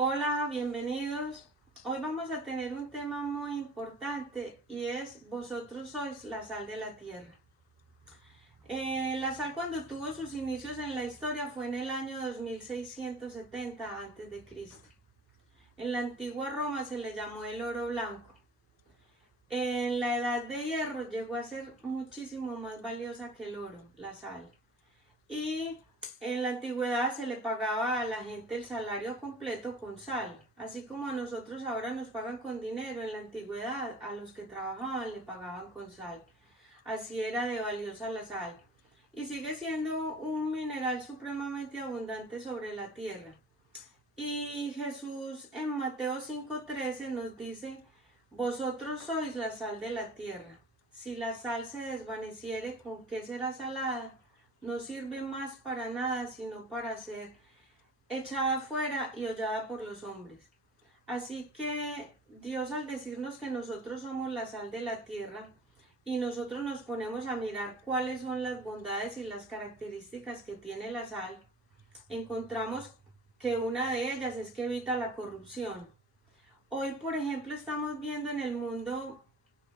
Hola, bienvenidos. Hoy vamos a tener un tema muy importante y es vosotros sois la sal de la tierra. La sal cuando tuvo sus inicios en la historia fue en el año 2670 a.C. En la antigua Roma se le llamó el oro blanco. En la edad de hierro llegó a ser muchísimo más valiosa que el oro, la sal. Y en la antigüedad se le pagaba a la gente el salario completo con sal, así como a nosotros ahora nos pagan con dinero. En la antigüedad a los que trabajaban le pagaban con sal. Así era de valiosa la sal. Y sigue siendo un mineral supremamente abundante sobre la tierra. Y Jesús en Mateo 5:13 nos dice: vosotros sois la sal de la tierra. Si la sal se desvaneciere, ¿con qué será salada? No sirve más para nada, sino para ser echada fuera y hollada por los hombres. Así que Dios, al decirnos que nosotros somos la sal de la tierra y nosotros nos ponemos a mirar cuáles son las bondades y las características que tiene la sal, encontramos que una de ellas es que evita la corrupción. Hoy, por ejemplo, estamos viendo en el mundo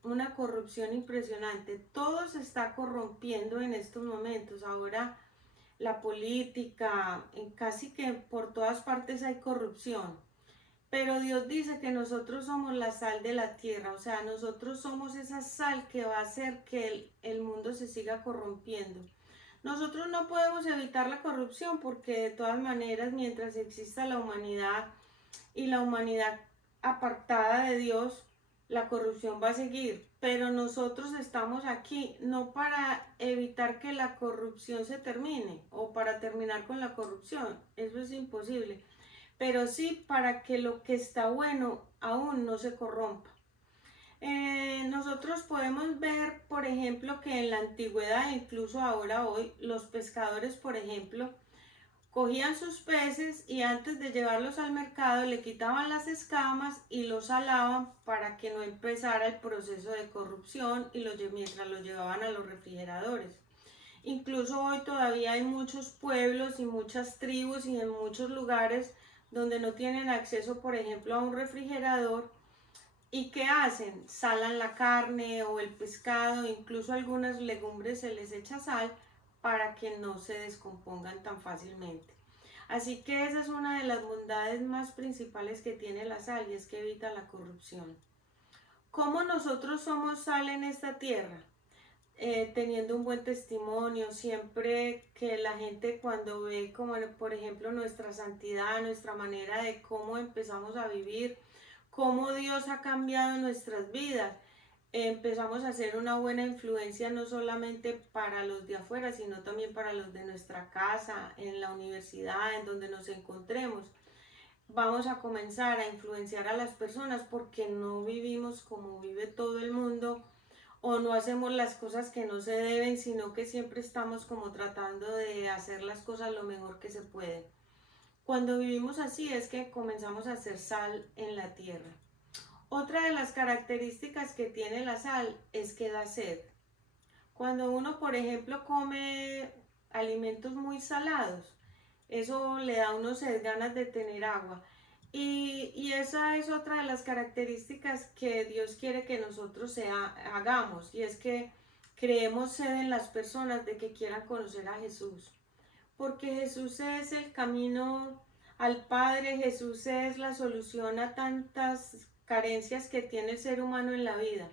una corrupción impresionante. Todo se está corrompiendo en estos momentos. Ahora la política, en casi que por todas partes hay corrupción. Pero Dios dice que nosotros somos la sal de la tierra, o sea, nosotros somos esa sal que va a hacer que el mundo se siga corrompiendo. Nosotros no podemos evitar la corrupción porque de todas maneras, mientras exista la humanidad y la humanidad apartada de Dios, la corrupción va a seguir. Pero nosotros estamos aquí no para evitar que la corrupción se termine o para terminar con la corrupción, eso es imposible, pero sí para que lo que está bueno aún no se corrompa. Nosotros podemos ver, por ejemplo, que en la antigüedad, incluso ahora hoy, los pescadores, por ejemplo, cogían sus peces y antes de llevarlos al mercado le quitaban las escamas y los salaban para que no empezara el proceso de corrupción mientras los llevaban a los refrigeradores. Incluso hoy todavía hay muchos pueblos y muchas tribus y en muchos lugares donde no tienen acceso, por ejemplo, a un refrigerador. ¿Y qué hacen? Salan la carne o el pescado, incluso algunas legumbres se les echa sal para que no se descompongan tan fácilmente. Así que esa es una de las bondades más principales que tiene la sal, y es que evita la corrupción. ¿Cómo nosotros somos sal en esta tierra? Teniendo un buen testimonio, siempre que la gente cuando ve como por ejemplo nuestra santidad, nuestra manera de cómo empezamos a vivir, cómo Dios ha cambiado nuestras vidas, empezamos a ser una buena influencia no solamente para los de afuera, sino también para los de nuestra casa, en la universidad, en donde nos encontremos. Vamos a comenzar a influenciar a las personas porque no vivimos como vive todo el mundo o no hacemos las cosas que no se deben, sino que siempre estamos como tratando de hacer las cosas lo mejor que se puede. Cuando vivimos así es que comenzamos a hacer sal en la tierra. Otra de las características que tiene la sal es que da sed. Cuando uno, por ejemplo, come alimentos muy salados, eso le da a uno sed, ganas de tener agua. Y esa es otra de las características que Dios quiere que nosotros hagamos, y es que creemos sed en las personas de que quieran conocer a Jesús. Porque Jesús es el camino al Padre, Jesús es la solución a tantas carencias que tiene el ser humano en la vida.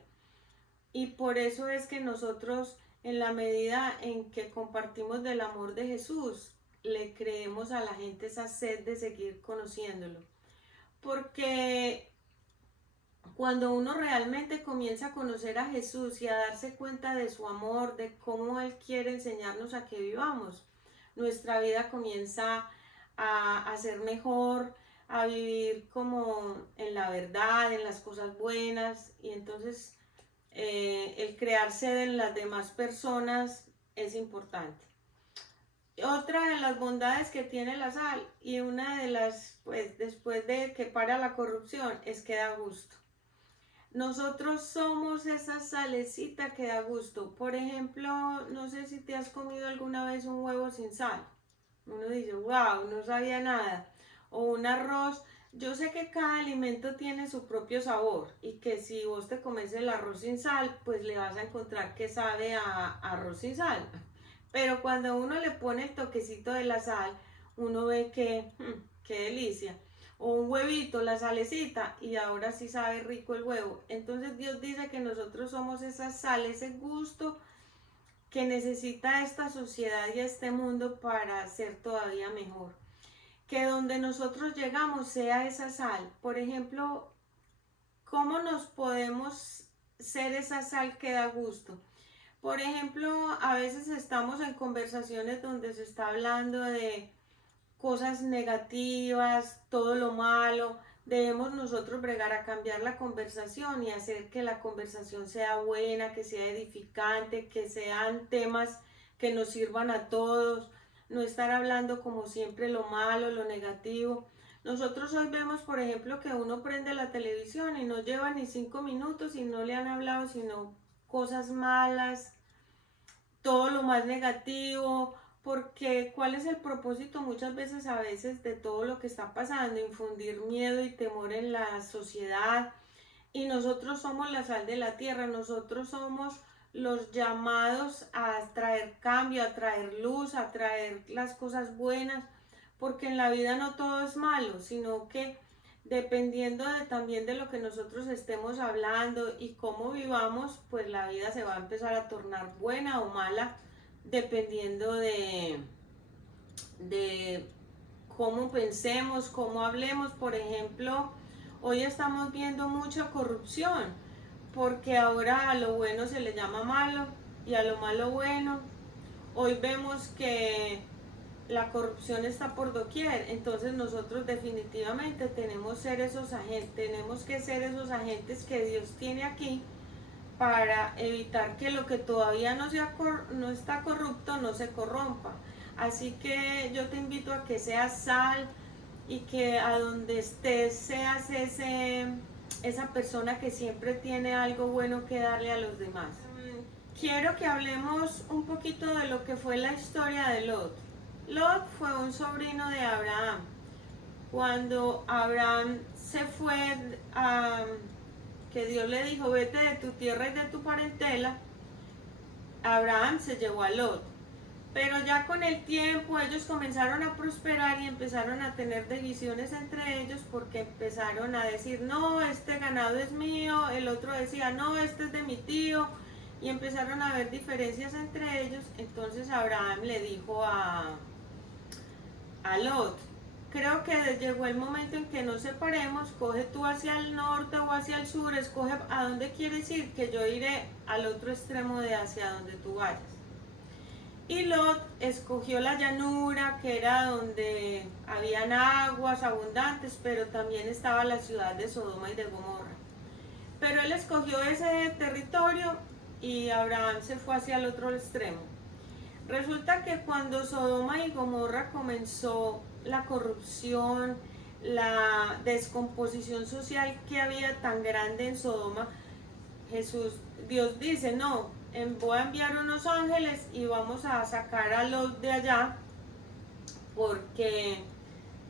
Y por eso es que nosotros, en la medida en que compartimos del amor de Jesús, le creemos a la gente esa sed de seguir conociéndolo. Porque cuando uno realmente comienza a conocer a Jesús y a darse cuenta de su amor, de cómo Él quiere enseñarnos a que vivamos, nuestra vida comienza a ser mejor, a vivir como en la verdad, en las cosas buenas, y entonces el crearse en las demás personas es importante. Otra de las bondades que tiene la sal, y una de las, pues después de que para la corrupción, es que da gusto. Nosotros somos esa salecita que da gusto. Por ejemplo, no sé si te has comido alguna vez un huevo sin sal. Uno dice, wow, no sabía nada. O un arroz Yo sé que cada alimento tiene su propio sabor y que si vos te comes el arroz sin sal, pues le vas a encontrar que sabe a arroz sin sal. Pero cuando uno le pone el toquecito de la sal, uno ve que, qué delicia. O un huevito, la salecita, y ahora sí sabe rico el huevo. Entonces Dios dice que nosotros somos esa sal, ese gusto que necesita esta sociedad y este mundo para ser todavía mejor. Que donde nosotros llegamos sea esa sal. Por ejemplo, ¿cómo nos podemos ser esa sal que da gusto? Por ejemplo, a veces estamos en conversaciones donde se está hablando de cosas negativas, todo lo malo. Debemos nosotros bregar a cambiar la conversación y hacer que la conversación sea buena, que sea edificante, que sean temas que nos sirvan a todos, no estar hablando como siempre lo malo, lo negativo. Nosotros hoy vemos, por ejemplo, que uno prende la televisión y no lleva ni 5 minutos y no le han hablado sino cosas malas, todo lo más negativo, porque ¿cuál es el propósito muchas veces a veces de todo lo que está pasando? Infundir miedo y temor en la sociedad. Y nosotros somos la sal de la tierra, nosotros somos los llamados a traer cambio, a traer luz, a traer las cosas buenas, porque en la vida no todo es malo, sino que dependiendo también de lo que nosotros estemos hablando y cómo vivamos, pues la vida se va a empezar a tornar buena o mala, dependiendo de cómo pensemos, cómo hablemos. Por ejemplo, hoy estamos viendo mucha corrupción, porque ahora a lo bueno se le llama malo y a lo malo bueno. Hoy vemos que la corrupción está por doquier, entonces nosotros definitivamente tenemos que ser esos agentes que Dios tiene aquí para evitar que lo que todavía no está corrupto no se corrompa. Así que yo te invito a que seas sal y que a donde estés seas esa persona que siempre tiene algo bueno que darle a los demás. Quiero que hablemos un poquito de lo que fue la historia de Lot. Lot fue un sobrino de Abraham. Cuando Abraham se fue, que Dios le dijo, vete de tu tierra y de tu parentela, Abraham se llevó a Lot. Pero ya con el tiempo ellos comenzaron a prosperar y empezaron a tener divisiones entre ellos porque empezaron a decir, no, este ganado es mío, el otro decía, no, este es de mi tío, y empezaron a haber diferencias entre ellos. Entonces Abraham le dijo a Lot, creo que llegó el momento en que nos separemos, coge tú hacia el norte o hacia el sur, escoge a dónde quieres ir, que yo iré al otro extremo de hacia donde tú vayas. Y Lot escogió la llanura, que era donde habían aguas abundantes, pero también estaba la ciudad de Sodoma y de Gomorra. Pero él escogió ese territorio y Abraham se fue hacia el otro extremo. Resulta que cuando Sodoma y Gomorra comenzó la corrupción, la descomposición social que había tan grande en Sodoma, Dios dice, no, voy a enviar unos ángeles y vamos a sacar a Lot de allá, porque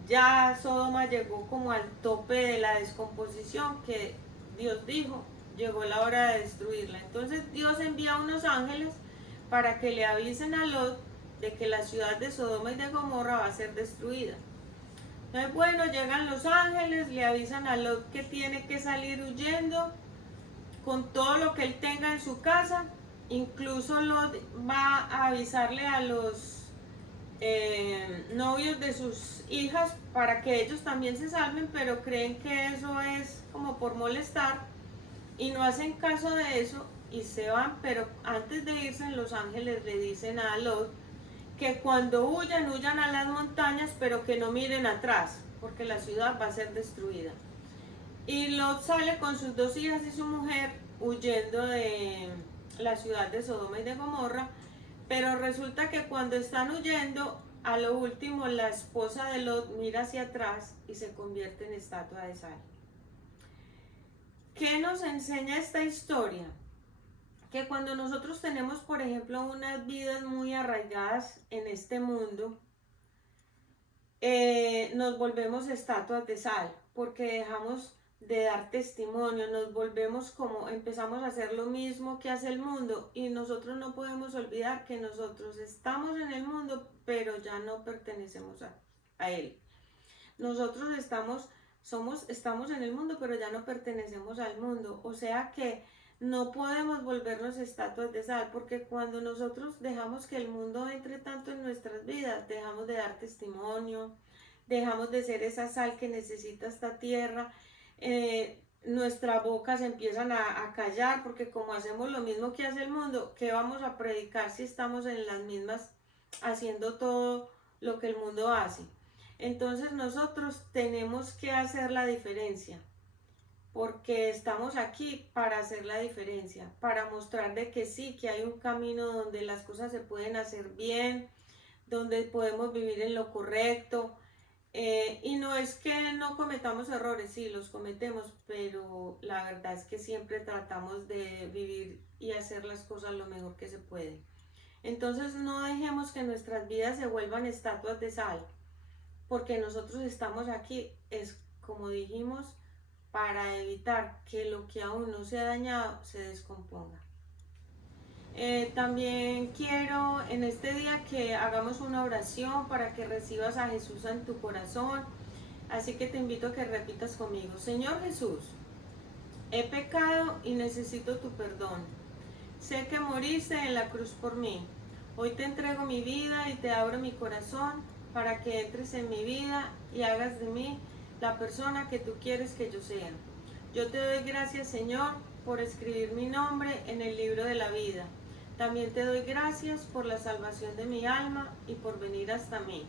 ya Sodoma llegó como al tope de la descomposición, que Dios dijo, llegó la hora de destruirla. Entonces Dios envía unos ángeles para que le avisen a Lot de que la ciudad de Sodoma y de Gomorra va a ser destruida. Entonces, bueno, llegan los ángeles, le avisan a Lot que tiene que salir huyendo con todo lo que él tenga en su casa. Incluso Lot va a avisarle a los novios de sus hijas para que ellos también se salven, pero creen que eso es como por molestar y no hacen caso de eso y se van. Pero antes de irse, los ángeles le dicen a Lot que cuando huyan a las montañas, pero que no miren atrás, porque la ciudad va a ser destruida. Y Lot sale con sus 2 hijas y su mujer huyendo de la ciudad de Sodoma y de Gomorra, pero resulta que cuando están huyendo, a lo último la esposa de Lot mira hacia atrás y se convierte en estatua de sal. ¿Qué nos enseña esta historia? Que cuando nosotros tenemos, por ejemplo, unas vidas muy arraigadas en este mundo, nos volvemos estatuas de sal, porque dejamos de dar testimonio, nos volvemos como, empezamos a hacer lo mismo que hace el mundo y nosotros no podemos olvidar que nosotros estamos en el mundo, pero ya no pertenecemos a él. Nosotros estamos en el mundo, pero ya no pertenecemos al mundo. O sea que no podemos volvernos estatuas de sal, porque cuando nosotros dejamos que el mundo entre tanto en nuestras vidas, dejamos de dar testimonio, dejamos de ser esa sal que necesita esta tierra. Nuestra boca se empiezan a callar, porque como hacemos lo mismo que hace el mundo, ¿qué vamos a predicar si estamos en las mismas haciendo todo lo que el mundo hace? Entonces nosotros tenemos que hacer la diferencia, porque estamos aquí para hacer la diferencia, para mostrar de que sí, que hay un camino donde las cosas se pueden hacer bien, donde podemos vivir en lo correcto. Y no es que no cometamos errores, sí, los cometemos, pero la verdad es que siempre tratamos de vivir y hacer las cosas lo mejor que se puede. Entonces no dejemos que nuestras vidas se vuelvan estatuas de sal, porque nosotros estamos aquí, es como dijimos, para evitar que lo que aún no se ha dañado se descomponga. También quiero en este día que hagamos una oración para que recibas a Jesús en tu corazón. Así que te invito a que repitas conmigo: Señor Jesús, he pecado y necesito tu perdón. Sé que moriste en la cruz por mí. Hoy te entrego mi vida y te abro mi corazón para que entres en mi vida y hagas de mí la persona que tú quieres que yo sea. Yo te doy gracias, Señor, por escribir mi nombre en el libro de la vida. También te doy gracias por la salvación de mi alma y por venir hasta mí.